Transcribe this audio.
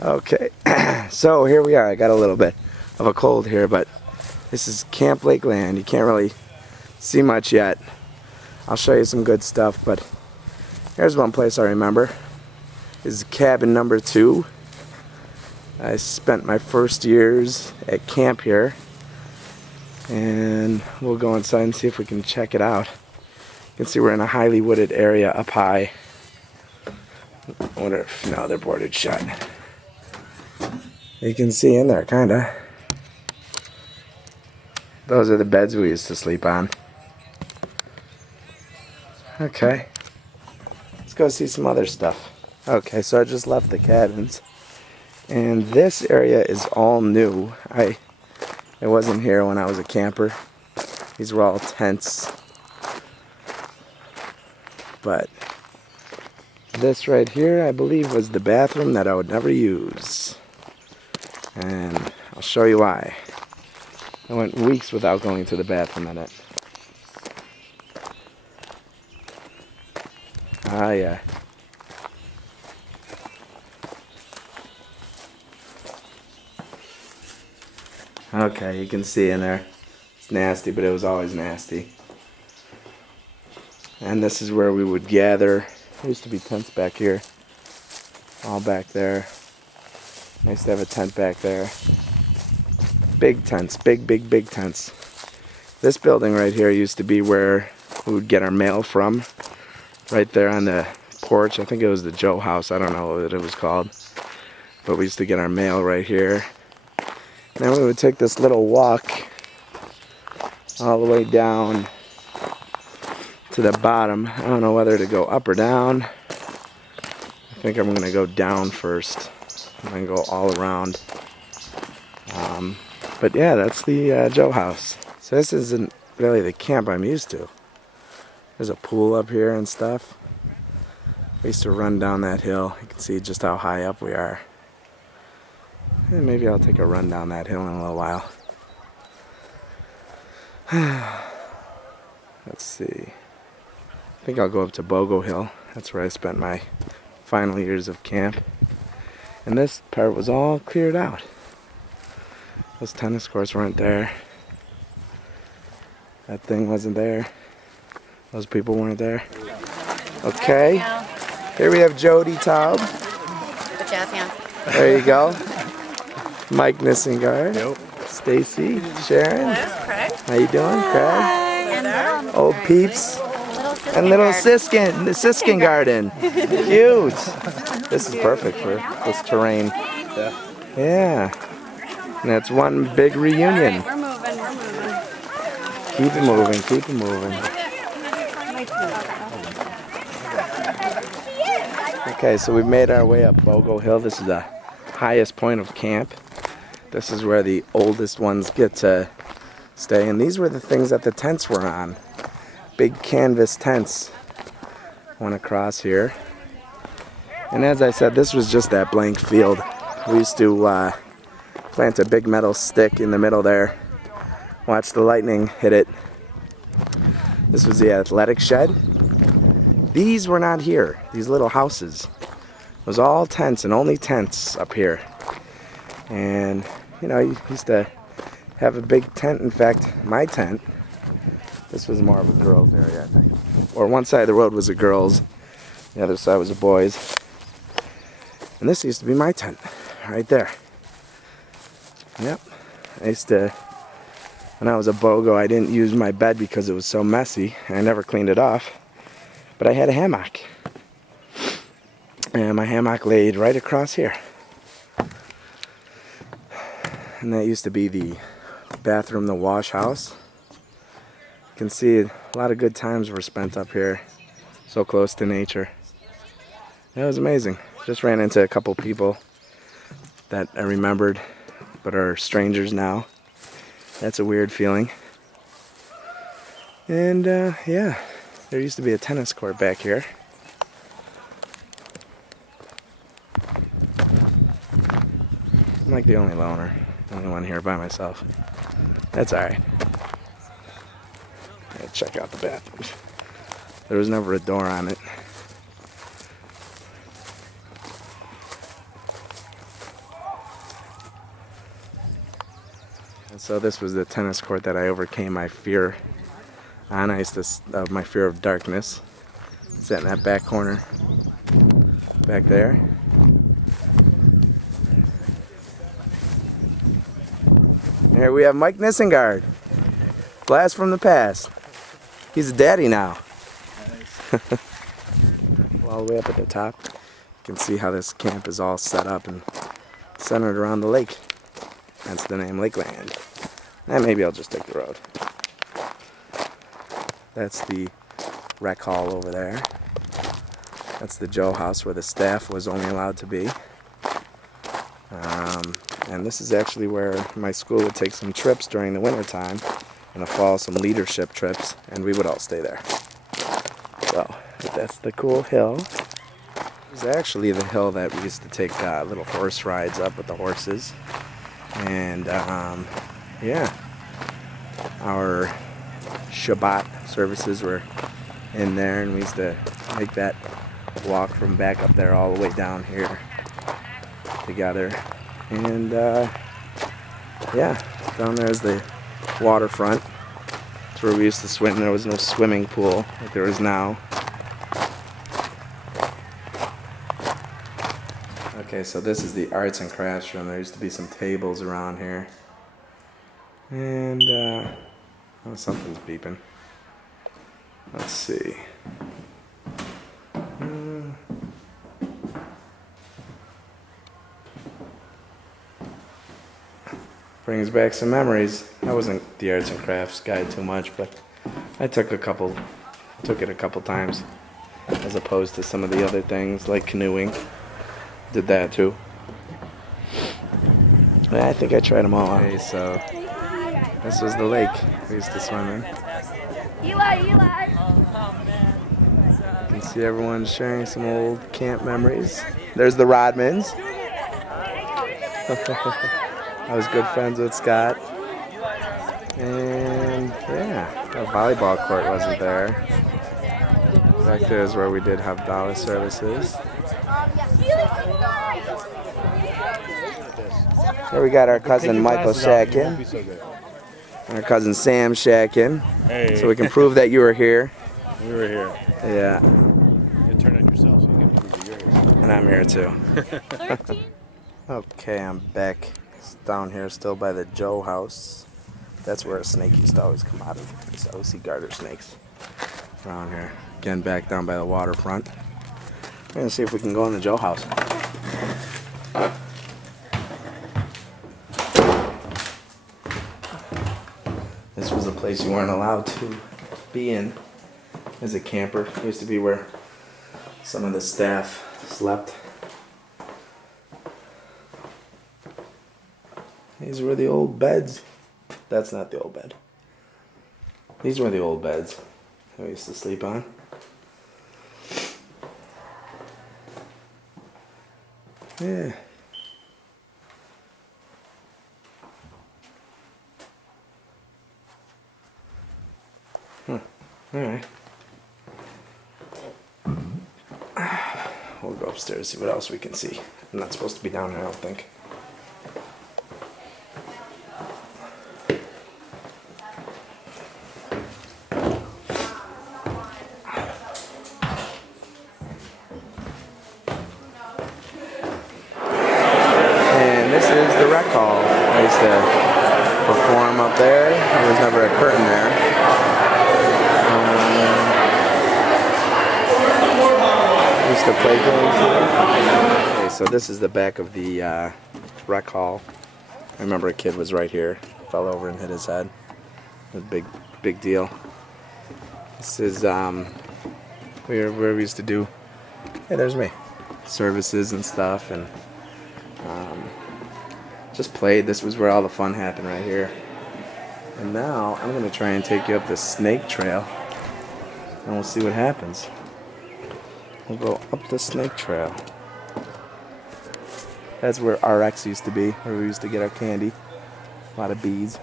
Okay, so here we are. I got a little bit of a cold here, but this is Camp Lakeland. You can't really see much yet. I'll show you some good stuff, but here's one place I remember. This is cabin number 2. I spent my first years at camp here, and we'll go inside and see if we can check it out. You can see we're in a highly wooded area up high. I wonder if, no, they're boarded shut. You can see in there, kinda. Those are the beds we used to sleep on. Okay, let's go see some other stuff. Okay, so I just left the cabins, and this area is all new. I wasn't here when I was a camper. These were all tents. But this right here, I believe, was the bathroom that I would never use. And I'll show you why. I went weeks without going to the bathroom in it. Ah, yeah. Okay, you can see in there. It's nasty, but it was always nasty. And this is where we would gather. There used to be tents back here. All back there. Nice to have a tent back there. Big tents, big tents. This building right here used to be where we would get our mail from. Right there on the porch. I think it was the Joe House. I don't know what it was called. But we used to get our mail right here. And then we would take this little walk all the way down to the bottom. I don't know whether to go up or down. I think I'm going to go down first. I'm going to go all around. But yeah, that's the Joe House. So this isn't really the camp I'm used to. There's a pool up here and stuff. We used to run down that hill. You can see just how high up we are. And maybe I'll take a run down that hill in a little while. Let's see. I think I'll go up to Bogo Hill. That's where I spent my final years of camp. And this part was all cleared out. Those tennis courts weren't there. That thing wasn't there. Those people weren't there. Okay. Here we have Jody Taub. The jazz hands. There you go. Mike Nissengard. Yep. Stacy. Sharon. Craig. How you doing, Craig? And Old peeps. And little Siskin, the Siskin garden. Cute. This is perfect for this terrain. Yeah. And that's one big reunion. we're moving. Keep it moving, keep it moving. Okay, so we've made our way up Bogo Hill. This is the highest point of camp. This is where the oldest ones get to stay. And these were the things that the tents were on. Big canvas tents went across here. And as I said, this was just that blank field. We used to plant a big metal stick in the middle there. Watch the lightning hit it. This was the athletic shed. These were not here. These little houses. It was all tents and only tents up here. And, you know, you used to have a big tent. In fact, my tent, this was more of a girls' area, I think. Or one side of the road was a girls', the other side was a boys'. And this used to be my tent, right there. Yep. I used to, when I was a BOGO, I didn't use my bed because it was so messy. I never cleaned it off. But I had a hammock. And my hammock laid right across here. And that used to be the bathroom, the wash house. You can see a lot of good times were spent up here. So close to nature. It was amazing. Just ran into a couple people that I remembered, but are strangers now. That's a weird feeling. And yeah, there used to be a tennis court back here. I'm like the only loner, the only one here by myself. That's alright. Check out the bathrooms. There was never a door on it. And so this was the tennis court that I overcame my fear on. I used to, my fear of darkness. Sat in that back corner back there. Here we have Mike Nissengard. Blast from the past. He's a daddy now. All the way up at the top. You can see how this camp is all set up and centered around the lake. Hence the name Lakeland. And maybe I'll just take the road. That's the rec hall over there. That's the Joe house where the staff was only allowed to be. And this is actually where my school would take some trips during the winter time. In the fall, some leadership trips, and we would all stay there. So, that's the cool hill. It was actually the hill that we used to take little horse rides up with the horses. And, yeah, our Shabbat services were in there, and we used to make that walk from back up there all the way down here together. And, yeah, down there is the waterfront. That's where we used to swim. There was no swimming pool like there is now. Okay, so this is the arts and crafts room. There used to be some tables around here. And, oh, something's beeping. Let's see. Brings back some memories. I wasn't the arts and crafts guy too much, but I took it a couple times, as opposed to some of the other things like canoeing. Did that too. I think I tried them all. Okay, so this was the lake we used to swim in. Eli! You can see everyone sharing some old camp memories. There's the Rodmans. I was good friends with Scott. And yeah, the volleyball court wasn't there. Back there is where we did have Havdalah services. Here we got our cousin Michael Shakin. Our cousin Sam Shakin. Hey. So we can prove that you were here. We were here. Yeah. You turn it yourself so you can prove that you're here. And I'm here too. Okay, I'm back down here still by the Joe house. That's where a snake used to always come out of. I used to always see garter snakes around here. Again, back down by the waterfront. We're gonna see if we can go in the Joe house. This was a place you weren't allowed to be in as a camper. It used to be where some of the staff slept. These were the old beds. That's not the old bed. These were the old beds that we used to sleep on. Yeah. Alright. We'll go upstairs, see what else we can see. I'm not supposed to be down here, I don't think. And this is the rec hall. I used to perform up there. There was never a curtain there. Used to play games here. Okay, so this is the back of the rec hall. I remember a kid was right here, fell over and hit his head. A big deal. This is where we used to do. Hey, there's me. Services and stuff, and just played. This was where all the fun happened, right here. And now I'm gonna try and take you up the snake trail, and we'll see what happens. We'll go up the snake trail. That's where RX used to be, where we used to get our candy. A lot of bees.